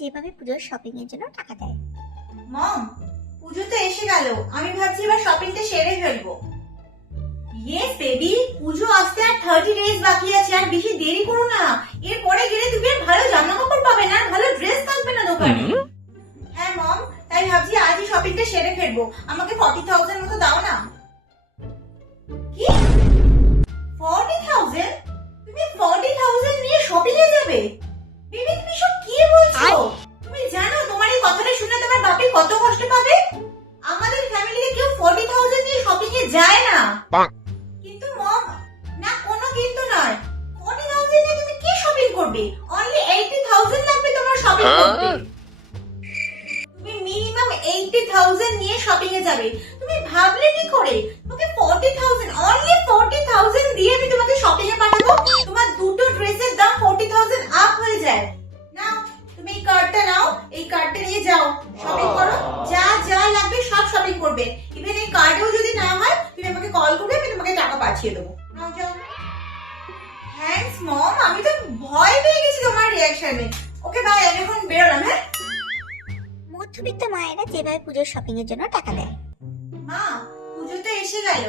যেভাবে পুজোর শপিং এর জন্য টাকা দেয়। মম পুজো তো এসে গেল। আমি ভাবছি এবার শপিংটা সেরে ফেলব। ইয়েস বেবি পুজো আসতে আর থার্টি ডেজ বাকি আছে আর বেশি দেরি করো না। এরপরে গেলে তুমি আর ভালো জামা কাপড় পাবে না আর ভালো ড্রেস থাকবে না দোকানে। হ্যাঁ মম তাই ভাবছি আজই শপিংটা সেরে ফেলব। আমাকে ফর্টি থাউজেন্ড মতো দাও না। কি? কি থ্যাঙ্কস মম আমি তো ভয় পেয়ে গেছি তোমার রিয়াকশনে ওকে বাই আমি এখন বেরোলাম হ্যাঁ? মধ্যবিত্ত মায়েরা যেভাবে পুজোর শপিং এর জন্য টাকা দেয়। মা পুজো তো এসে গেল।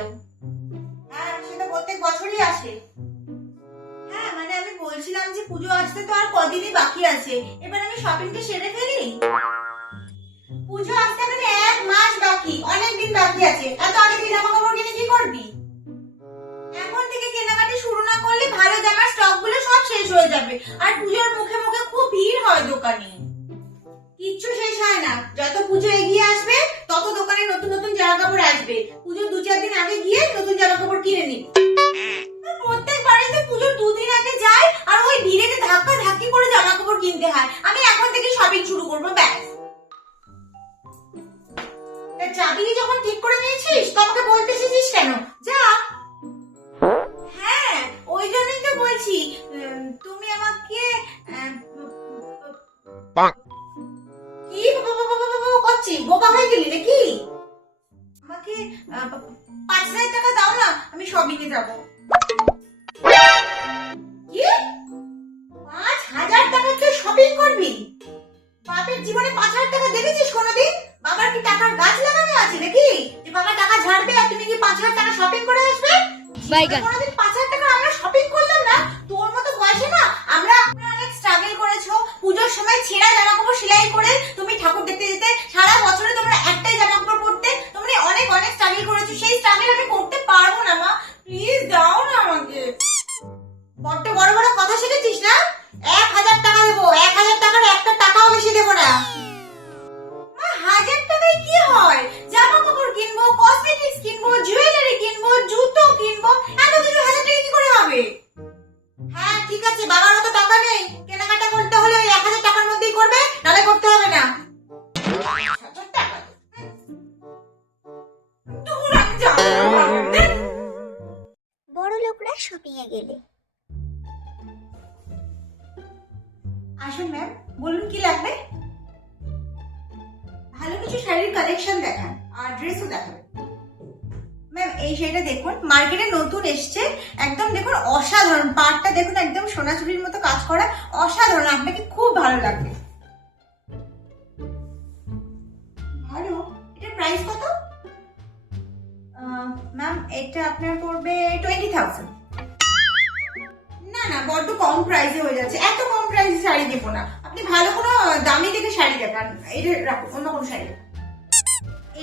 হ্যাঁ সেটা প্রত্যেক বছরই আসে। হ্যাঁ মানে আমি বলছিলাম যে পুজো আসতে তো আর কদিনই বাকি আছে। এবার আমি শপিংটা সেরে ফেলি? পুজো আসতে এখন এক মাস বাকি অনেক দিন বাকি আছে। এত অনেক দিন জামা কাপড় কিনে কি করবি? ভালো জামার স্টকগুলো সব শেষ হয়ে যাবে। আর পুজোর মুখে মুখে খুব ভিড় হয় দোকানে। কিচ্ছু শেষ হয় না। যত পুজো এগিয়ে আসবে, তত দোকানে নতুন নতুন জামা কাপড় আসবে। পুজো দু চার দিন আগে গিয়ে নতুন জামা কাপড় কিনে নি। প্রত্যেক বাড়িতে পুজোর দুদিন আগে যায়, আর ওই ভিড়েতে ধাক্কা ধাক্কি করে কি? বাবা বাবা বাবা বাবা করছিস বোকা হয়ে গেলি নাকি? আমাকে পাঁচ হাজার টাকা দাও না আমি শপিং এ যাব। কি? পাঁচ হাজার টাকা তুই শপিং করবি? বাপের জীবনে পাঁচ হাজার টাকা দেখেছিস কোনোদিন? বাবার কি টাকার গাছ লাগানো আছে নাকি? যে বাবা টাকা ঝাড়বে আর তুমি কি পাঁচ হাজার টাকা শপিং করে আসবে? বাইগান। কোনোদিন পাঁচ পুজোর সময় ছেঁড়া জামা কাপড় সেলাই করে তুমি ঠাকুর দেখতে যেতে, সারা বছরে তোমরা একটাই জামা কাপড় পরতে। তোমরা অনেক অনেক স্ট্রাগল করেছ। সেই স্ট্রাগল আমি করতে পারব না, মা। প্লিজ দাও না আমাকে। বড্ড বড় বড় কথা শুনেছিস না? বড় লোকরা শপিং গেলে। আসুন ম্যাম, বলুন কি লাগবে? ভালো কিছু শাড়ির কালেকশন দেখান আর ড্রেসও দেখাবেন ম্যাম, এই শাড়িটা দেখুন মার্কেটে নতুন এসছে। একদম দেখুন অসাধারণ, পাটটা দেখুন একদম সোনাচুরির মতো কাজ করা, অসাধারণ, আপনাকে খুব ভালো লাগবে। ভালো এটার প্রাইস কত? ম্যাম এটা আপনার পড়বে টোয়েন্টি থাউজেন্ড না না, বড্ড কম প্রাইসে হয়ে যাচ্ছে। এত কম প্রাইসে শাড়ি দেবো না। আপনি ভালো কোনো দামি দেখে শাড়ি দেখান। এটা রাখুন, অন্য কোনো শাড়ি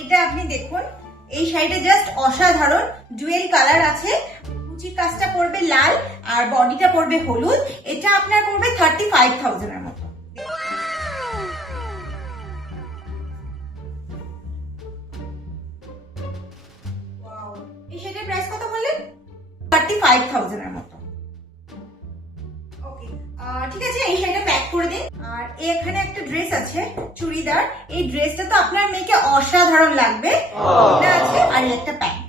এটা আপনি দেখুন। এই শাড়িটা জাস্ট অসাধারণ। ডুয়েল কালার আছে। কুচির কাজটা পড়বে লাল আর বডিটা পড়বে হলুদ। এটা আপনার পড়বে থার্টি ফাইভ থাউজেন্ডের মতো। শাড়িটার প্রাইস কত বললেন? থার্টি ফাইভ থাউজেন্ডের মতো। ঠিক আছে, এই শাড়িটা প্যাক করে দিন। আর এখানে একটা ড্রেস আছে, চুড়িদার। এই ড্রেসটা তো আপনার মেয়েকে অসাধারণ লাগবে। এটা আছে? আর একটা প্যান্ট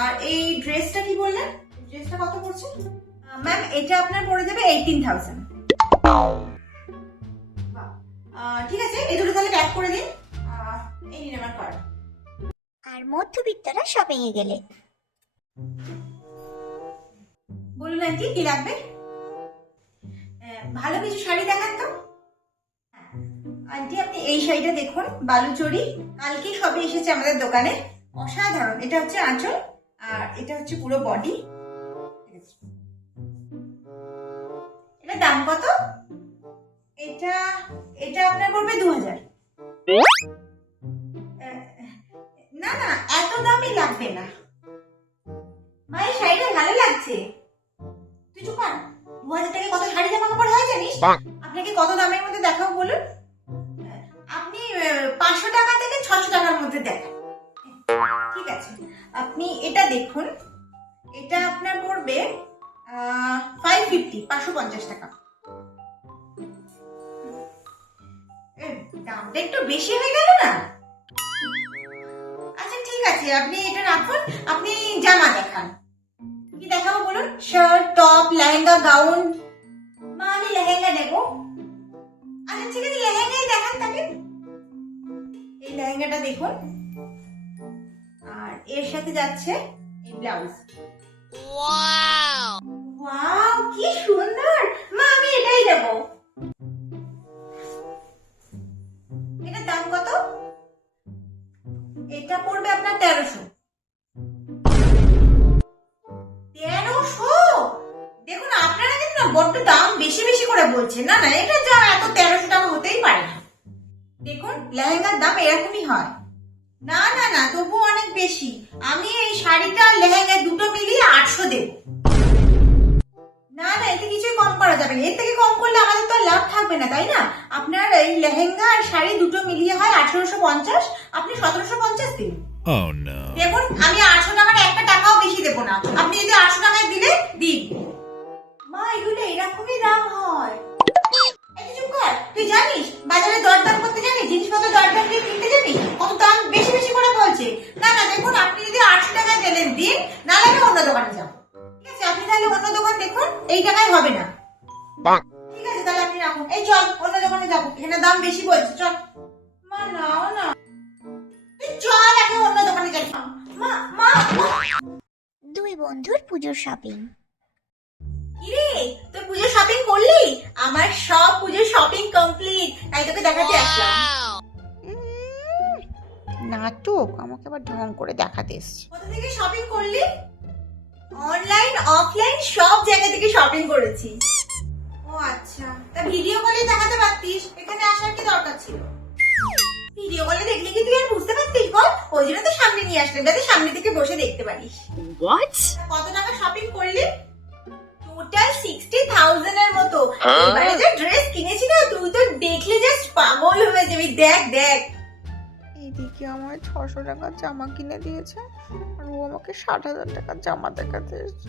আর এই ড্রেসটা কি বললেন? ড্রেসটা কত পড়ছে? ম্যাম এটা আপনার পড়ে যাবে এইটিন থাউজেন্ড ঠিক আছে, এই দুটো তাহলে প্যাক করে দিন। এই নিন আমার কার্ড আর মধ্যবিত্তরা শপিং এ গেলে। বলুন আন্টি, কি লাগবে? ভালো কিছু শাড়ি দেখান তো। আন্টি, আপনি এই শাড়িটা দেখুন, বালুচরি। কালকে সবে এসেছে আমাদের দোকানে। অসাধারণ, এটা হচ্ছে আঁচল, আর এটা হচ্ছে পুরো বডি এটা দাম কত? এটা এটা আপনার পড়বে দু হাজার না না এত দামই লাগবে না। মা এই শাড়িটা ভালো লাগছে। তুই চুপ কর। দু হাজার টাকা কত শাড়ি জামা কাপড় হয় জানিস? আপনাকে কত দামের মধ্যে দেখাবো বলুন? আপনি পাঁচশো টাকা থেকে ছশো টাকার মধ্যে দেখান। ঠিক আছে। আপনি এটা দেখুন। এটা আপনার পড়বে ফাইভ ফিফটি পাঁচশো পঞ্চাশ টাকা। দামটা একটু বেশি হয়ে গেল না? আছে আপনি এটা রাখুন আপনি জামা দেখান। কি দেখাবো বলুন? শার্ট টপ লেহেঙ্গা গাউন মা আমি লেহেঙ্গা নেব। আচ্ছা ঠিক আছে লেহেঙ্গাই দেখান তাকে। এই লেহেঙ্গাটা দেখুন। আর এর সাথে যাচ্ছে এই ব্লাউজ ওয়াও কি সুন্দর না বড্ড দাম বেশি বেশি করে বলছে। না না এটা যা এত তেরোশো টাকা হতেই পারে না। দেখুন লেহেঙ্গার দাম এরকমই হয়। না না না তবু অনেক বেশি। আমি এই শাড়িটা আর লেহেঙ্গা দুটো মিলিয়ে আটশো দেব। না না এতে কিছুই কম করা যাবে না। এর থেকে কম করলে আমাদের তো লাভ থাকবে না তাই না? আপনার এই লেহেঙ্গা আর শাড়ি দুটো মিলিয়ে হয় আঠারোশো পঞ্চাশ। আপনি সতেরোশো পঞ্চাশ দিন। Oh দেখুন আমি আটশো টাকার একটা টাকাও বেশি দেবো না। আপনি যদি আটশো টাকায় দিলে দিন। মা এগুলো এরকমই দাম হয়। চুপ কর তুই জানিস বাজারে দরদাম করতে জানিস জিনিসপত্র দরদাম দিয়ে কিনতে জানিস কত দাম বেশি বেশি করে বলছে। না না দেখুন আপনি যদি আটশো টাকায় দিলেন দিন নাহলে আমি অন্য দোকানে যাব ঠিক আছে আপনি তাহলে অন্য দোকান দেখুন এই টাকায় হবে না। ঠিক আছে তাহলে আপনি রাখুন। এই চল অন্য দোকানে যাব। এখানে দাম বেশি বলছে চল। মা নাও না। চল আগে অন্য দোকানে যাই। মা মা মা। দুই বন্ধুর পুজোর শপিং কিরে তুই পুজো শপিং করলি? আমার সব পুজোর শপিং কমপ্লিট তাই তোকে দেখাতে আসলাম। নাটক আমাকে আবার ঢং করে দেখাতে এসছে। কোথা থেকে শপিং করলি? অনলাইন অফলাইন সব জায়গা থেকে শপিং করেছি। ও আচ্ছা তা ভিডিও কলে দেখাতে পারতিস? এখানে আসার কি দরকার ছিল? ভিডিও কলে দেখলে কি তুই আর বুঝতে পারতিস বল? ওই জন্য তো সামনে নিয়ে আসলাম যাতে সামনে থেকে বসে দেখতে পারিস। কত টাকা শপিং করলি? টোটাল সিক্সটি থাউজেন্ড এর মতো। এবারে যে ড্রেস কিনেছি না তুই তো দেখলে জাস্ট পাগল হয়ে যাবি। দেখ দেখ। এইদিকে আমায় ছশো টাকার জামা কিনে দিয়েছে আর ও আমাকে ষাট হাজার টাকার জামা দেখাতে এসছে।